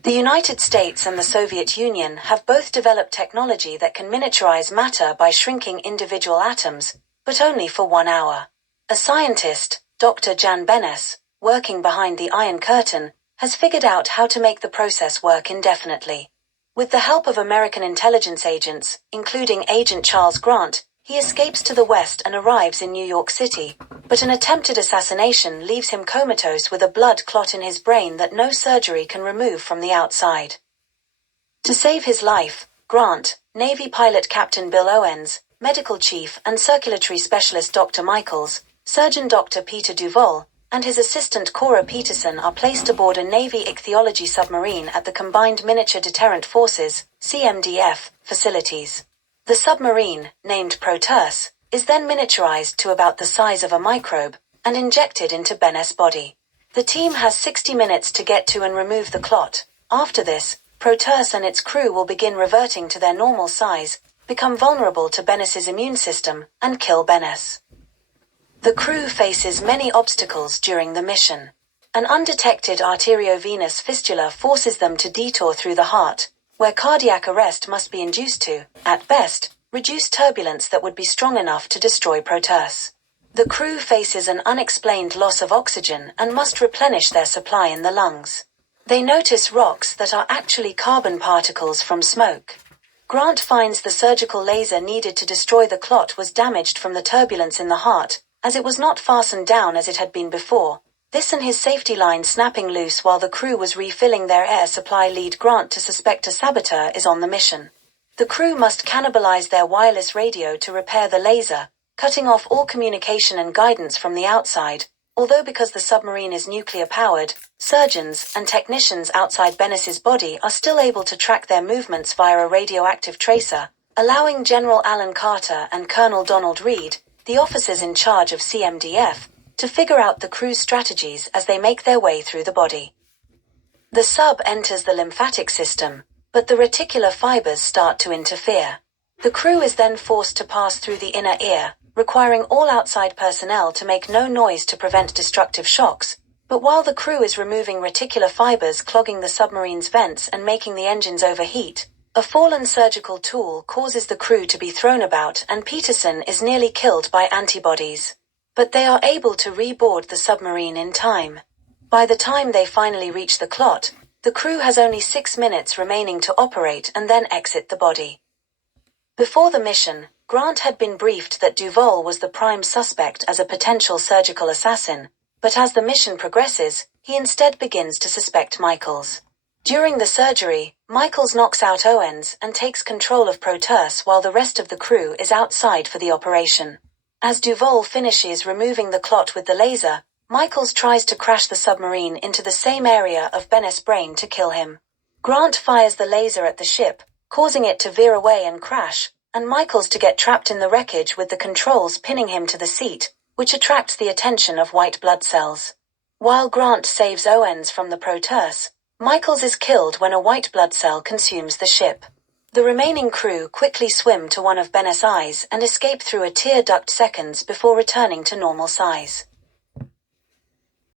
The United States and the Soviet Union have both developed technology that can miniaturize matter by shrinking individual atoms, but only for 1 hour. A scientist, Dr. Jan Benes, working behind the Iron Curtain, has figured out how to make the process work indefinitely. With the help of American intelligence agents, including Agent Charles Grant, he escapes to the West and arrives in New York City, but an attempted assassination leaves him comatose with a blood clot in his brain that no surgery can remove from the outside. To save his life, Grant, Navy pilot Captain Bill Owens, medical chief and circulatory specialist Dr. Michaels, surgeon Dr. Peter Duvall, and his assistant Cora Peterson are placed aboard a Navy ichthyology submarine at the Combined Miniature Deterrent Forces, CMDF, facilities. The submarine, named Proteus, is then miniaturized to about the size of a microbe, and injected into Benes' body. The team has 60 minutes to get to and remove the clot. After this, Proteus and its crew will begin reverting to their normal size, become vulnerable to Benes' immune system, and kill Benes. The crew faces many obstacles during the mission. An undetected arteriovenous fistula forces them to detour through the heart, where cardiac arrest must be induced to, at best, reduce turbulence that would be strong enough to destroy Proteus. The crew faces an unexplained loss of oxygen and must replenish their supply in the lungs. They notice rocks that are actually carbon particles from smoke. Grant finds the surgical laser needed to destroy the clot was damaged from the turbulence in the heart, as it was not fastened down as it had been before. This and his safety line snapping loose while the crew was refilling their air supply lead Grant to suspect a saboteur is on the mission. The crew must cannibalize their wireless radio to repair the laser, cutting off all communication and guidance from the outside, although because the submarine is nuclear-powered, surgeons and technicians outside Benes' body are still able to track their movements via a radioactive tracer, allowing General Alan Carter and Colonel Donald Reed, the officers in charge of CMDF, to figure out the crew's strategies as they make their way through the body. The sub enters the lymphatic system, but the reticular fibers start to interfere. The crew is then forced to pass through the inner ear, requiring all outside personnel to make no noise to prevent destructive shocks, but while the crew is removing reticular fibers clogging the submarine's vents and making the engines overheat, a fallen surgical tool causes the crew to be thrown about and Peterson is nearly killed by antibodies. But they are able to reboard the submarine in time. By the time they finally reach the clot, the crew has only 6 minutes remaining to operate and then exit the body. Before the mission, Grant had been briefed that Duvall was the prime suspect as a potential surgical assassin, but as the mission progresses, he instead begins to suspect Michaels. During the surgery, Michaels knocks out Owens and takes control of Proteus while the rest of the crew is outside for the operation. As Duvall finishes removing the clot with the laser, Michaels tries to crash the submarine into the same area of Benes' brain to kill him. Grant fires the laser at the ship, causing it to veer away and crash, and Michaels to get trapped in the wreckage with the controls pinning him to the seat, which attracts the attention of white blood cells. While Grant saves Owens from the Proteus, Michaels is killed when a white blood cell consumes the ship. The remaining crew quickly swim to one of Benes' eyes and escape through a tear duct seconds before returning to normal size.